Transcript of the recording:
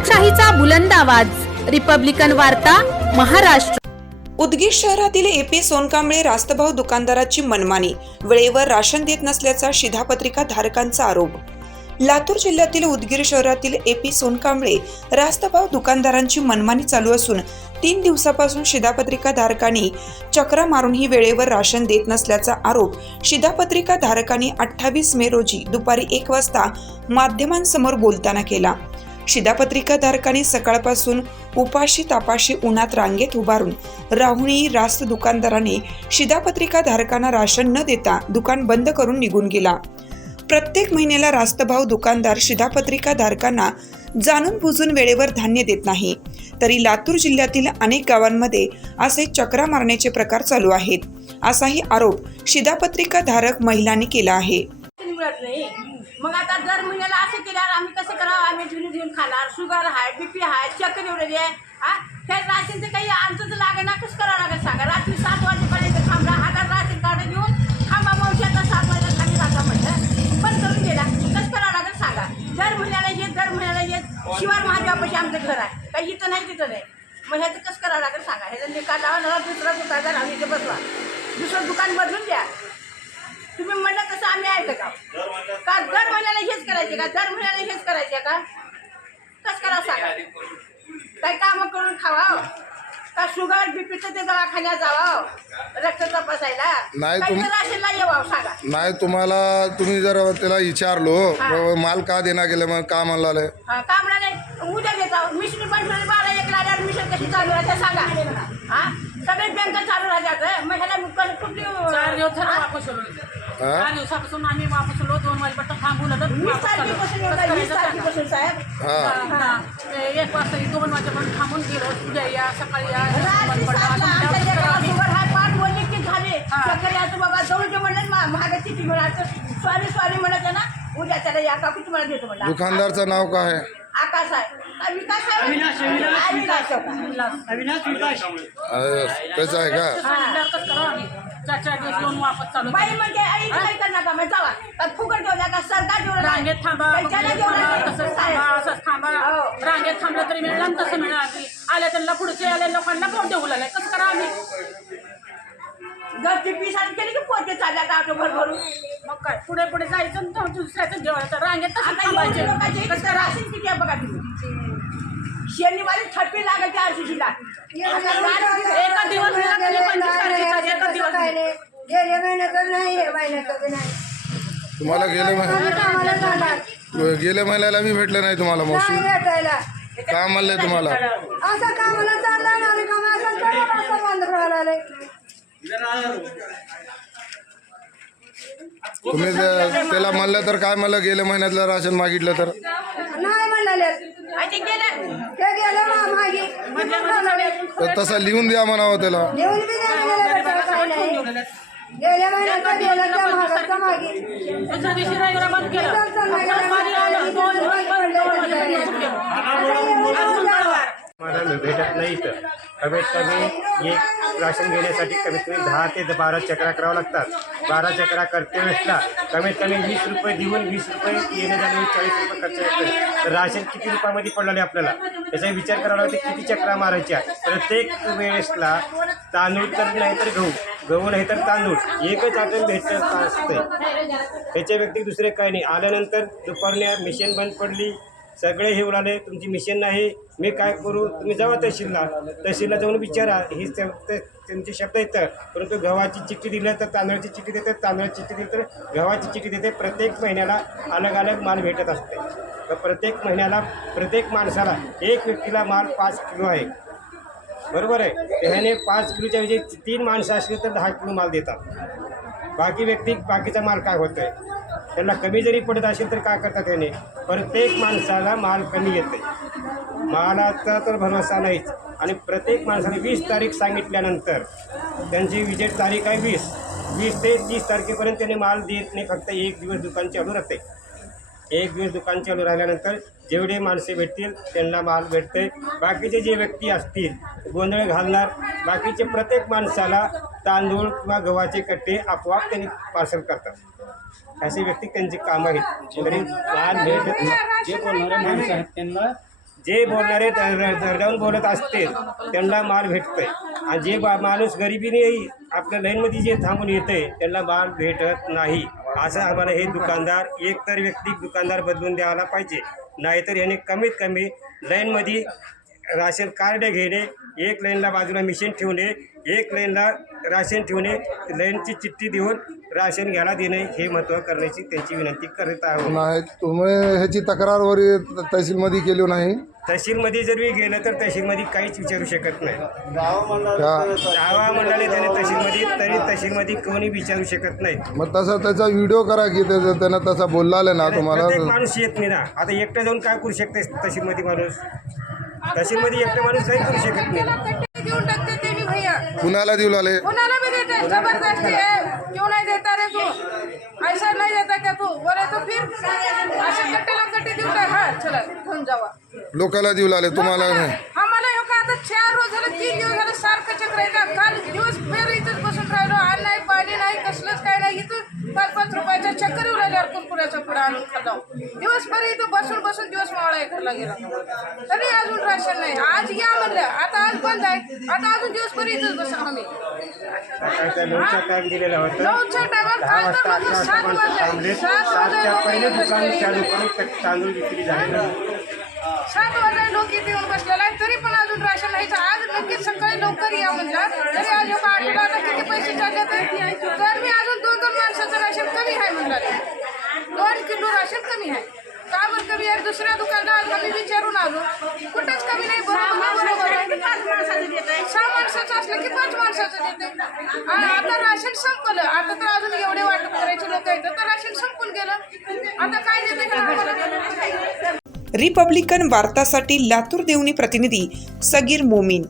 लोकशाहीचा बुलंद आवाज, रिपब्लिकन वार्ता, महाराष्ट्र। उदगीर शहरातील एपी सोनकांबळे रास्तभाव दुकानदाराची मनमानी, वेळेवर राशन देत नसल्याचा शिधापत्रिका धारकांचा आरोप। लातूर जिल्ह्यातील उदगीर शहरातील एपी सोनकांबळे रास्तभाव दुकानदारांची मनमानी चालू असून 3 दिवसापासून शिधापत्रिका धारकांनी चक्रा मारूनही वेळेवर राशन देत नसल्याचा आरोप शिधापत्रिका धारकांनी 28 मे रोजी दुपारी 1 वाजता माध्यमांसमोर बोलताना केला। शिधापत्रिका धारकांनी सकाळपासून उपाशी तापाशी उन्हात रांगेत उभारून राहुणी रास्त दुकानदाराने शिधापत्रिका धारकांना राशन न देता दुकान बंद करून निघून गेला। प्रत्येक महिन्याला रास्तभाव दुकानदार शिधापत्रिका धारकांना जाणून बुजून वेळेवर धान्य देत नाही, तरी लातूर जिल्ह्यातील अनेक गावांमध्ये असे चक्रा मारण्याचे प्रकार चालू आहेत, असाही आरोप शिधापत्रिका धारक महिलांनी केला आहे। मग आता दर महिन्याला असं केल्यावर आम्ही कसं करावं? आम्ही घेऊन खाणार, शुगर आहे, बीपी आहे, चक्कर एवढे आहे। हे राशनचं काही आमचं तर लागे ना, कसं करावं लागेल सांगा? रात्री 7 वाजेपर्यंत थांबला, आता राशन कार्ड घेऊन थांबा, मावशी आता 7 वाजता खाली जाता म्हटलं, पण करून गेला, कसं करावं लागेल सांगा? दर महिन्याला येत शिवार महादेवापाशी आमचं घर आहे, काही इथं नाही तिथं नाही, मग ह्याचं कसं करावं लागेल सांगा? ह्याचं निकाल लावा, ना दुसरा दुकानदार आम्ही इथे बसवा, दुसरं दुकान बदलून द्या। तुम्ही म्हणलं तसं आम्ही ऐकत का? दर महिन्याला हेच करायचे का? दर महिन्याला हेच करायचे का? कसं करा सांगा? काही कामं करून खावा का? शुगर बीपीचं ते दवाखान्यात जावा, रक्त तपासायला नाही, राशनला येवा सांगा? नाही, तुम्ही जर त्याला विचारलो माल का देना गेले, मग का म्हणला का म्हणा नाही? उद्या देता मिशन पण 12-1 ला ऍडमिशन कशी चालू राहते सांगा? सगळे बँका चालू राहतात, मग ह्याला कुठली 4 दिवस वापस 4 दिवसापासून आम्ही वापस 2 वाजेपर्यंत थांबून 20 तारखेपासून साहेब 1 वाजता 2 वाजेपर्यंत थांबून गेलो, उद्या या सकाळी या बाबा जवळ म्हणलं महागाची ती म्हणायचं सॉरी म्हणायचं ना, उद्या त्याला या काकू तुम्हाला देतो म्हणलं। दुकानदारचं नाव काय आहे? आकाश आहे, विकास आहे, त्याचं आहे का? 4 दिवस येऊन वापस चालू बाई म्हणजे आई काय करणार का? मग जावा का फुकट देऊ नका, सरकार देऊ नका, रांगेत थांबा, तसंच थांबा, असंच थांबा, रांगेत थांबलं तरी मिळणार, तसं मिळणार, आल्या त्यांना पुढचे आल्या लोकांना कोण देऊ लागलाय, कसं करा आम्ही? जर ती पिसारी केली की पोते चालल्या का ऑटो भरून, मग काय पुढे जायचं, दुसऱ्याचं जेवायचं, रांगेत तसं थांबायचे। कसं राशन किती आहे बघा तुम्ही? शनिवारी छप्पी लागायची आरसीसीला, एका दिवस एका दिवस तुम्हाला गेल्या महिन्याला मी भेटले नाही तुम्हाला मावशी? का म्हणले तुम्हाला? असं कामाला चाललंय ना, रिकामा असं असं बंद करायला तुम्ही त्याला म्हणलं तर काय म्हणलं? गेल्या महिन्यातलं राशन मागितलं तर नाही म्हणाले, ते गेलं मागे, तसं लिहून द्या म्हणावं त्याला। देऊन बी नाही, गेल्या महिन्यात गेलं त्या महागाचा मागे दुसऱ्या दिवशी रविवार बंद केलं, मला भेटत नाही, तर कमीत कमी एक राशन घेण्यासाठी कमीत कमी 10 ते 12 चक्रा करावं लागतात। 12 चक्रा करते वेळेसला कमीत कमी 20 रुपये देऊन 20 रुपये येणे जाणे 40 रुपये खर्च येतो, तर राशन किती रुपयामध्ये पडलेलं आहे आपल्याला याचा विचार करावा लागतो। किती चक्रा मारायच्या प्रत्येक वेळेसला? तांदूळ तर नाही तर गहू नाही तर तांदूळ एकच आपण भेटत असते, ह्याच्या व्यतिरिक्त दुसरे काही नाही। आल्यानंतर दुपारने मिशन बंद पडली, सगळे हे उडाले, तुमची मिशन नाही, मी काय करू? तुम्ही जावा तहसीलला जाऊन विचारा, ही त्यांचे शब्द येतं। परंतु गव्हाची चिठ्ठी दिली तर तांदळाची चिठ्ठी देते, तांदळाची चिठ्ठी दिली तर गव्हाची चिठ्ठी देते। प्रत्येक महिन्याला अलग माल भेटत असते, तर प्रत्येक महिन्याला प्रत्येक माणसाला एक व्यक्तीला माल 5 किलो आहे, बरोबर आहे? त्याने 5 किलोच्या ऐवजी 3 माणसं असली तर 10 किलो माल देतात। बाकीचा माल काय होतं आहे? त्यांना कमी जरी पडत असेल तर काय करतात त्याने? प्रत्येक माणसाला माल कमी येते, मालाचा तर भरोसा नाहीच। आणि प्रत्येक माणसाने 20 तारीख सांगितल्यानंतर त्यांची विजेट तारीख आहे 20 ते 30 तारखेपर्यंत त्याने माल देत नाही, फक्त 1 दिवस दुकान चालू राहते। 1 दिवस दुकान चालू राहिल्यानंतर जेवढे माणसे भेटतील त्यांना माल भेटते, बाकीचे जे व्यक्ती असतील गोंधळ घालणार, बाकीचे प्रत्येक माणसाला तांदूळ किंवा गव्हाचे कट्टे आपोआप त्यांनी पार्सल करतात। असे व्यक्ती त्यांची कामं आहेत, तरी माल भेटत जे बोलणारे माणसं आहेत त्यांना जे बोलणारे दरडावून बोलत असते त्यांना माल भेटतोय आणि जे माणूस गरिबीने आपल्या लाईनमध्ये जे थांबून येतंय त्यांना माल भेटत नाही. असं आम्हाला हे दुकानदार एकतर व्यक्ती दुकानदार बदलून द्यायला पाहिजे, नाहीतर याने कमीत कमी लाईनमध्ये राशन कार्ड घेणे, एक लाईनला बाजूला मिशन ठेवणे, एक लाईनला राशन ठेवणे, लाईनची चिठ्ठी देऊन राशन घ्यायला देणे हे महत्त्व करण्याची त्यांची विनंती करत आहोत. नाही तुम्ही ह्याची तक्रार तहसीलमध्ये केली नाही? तहसीलमध्ये जर मी गेलं तर तहसीलमध्ये काहीच विचारू शकत नाही. त्या- दावा मंडळाने त्याने तहसीलमध्ये तरी तहसीलमध्ये कोणी विचारू शकत नाही. मग तसा त्याचा व्हिडिओ करा की त्यानं तसा बोलला ना तुम्हाला. प्रत्येक माणूस येत नाही ना. आता एकटं जाऊन काय करू शकते तहसीलमध्ये माणूस? तहसीलमध्ये एकटं माणूस काही करू शकत नाही. देऊन टाकते ते मी भैया कुणाला देऊ लागले? कोणाला भी देते जबरदस्ती है. क्यों नहीं देता रे तू? ऐसा नहीं देता क्या तू? बोले तो फिर असे कट्टे देऊन टाक. हा चला घेऊन जावा. लोकाला देऊ लागले तुम्हाला नाही? आम्हाला हो का आता 4 रोज झालं 3 दिवस झालं सारखं चक्र येतात. काल दिवसभर इथंच बसून राहिलो. अन्न नाही पाणी नाही कसलंच काय नाही. इथं 5-5 रुपयाच्या चक्कर येऊ राहिल्यावर कुरकुऱ्याचा पुडा आणून खाल्ला. दिवसभर इथं बसून दिवस मावळा घरला गेला तरी अजून राशन नाही. आज या म्हणलं आता आज बंद आहे. आता अजून दिवसभर इथंच बसा आम्ही. काय लोकचा टाईम दिलेला होता. 9च्या टायमाला 10 काल तर वाजता लोकं 7 माणसं वाजले. थांबले. 7 7च्या पहिले वाजले दुकान चालू करून तांदूळ विक्री झालेलं. 7 वाजता लोक इथे येऊन बसलेला आहे तरी पण अजून राशन नाही. आज नक्कीच सकाळी लवकर या म्हणलं तरी आज एका आठवड्याला किती पैसे चालले तर मी अजून 2 माणसाचं राशन कमी आहे म्हणलं. 2 किलो राशन कमी आहे. का बरं कमी आहे? दुसऱ्या दुकानदार आम्ही विचारून आलो कुठंच कमी नाही. बरोबर आहे. 6 माणसाचं असलं की 5 माणसाचं देते. आणि आता राशन संपलं. आता तर अजून एवढे वाटप करायचे लोक आहेत तर राशन संपून गेलं. आता काय देते का आम्हाला? रिपब्लिकन वार्तासाठी लातूर देवणी प्रतिनिधी सगीर मोमीन.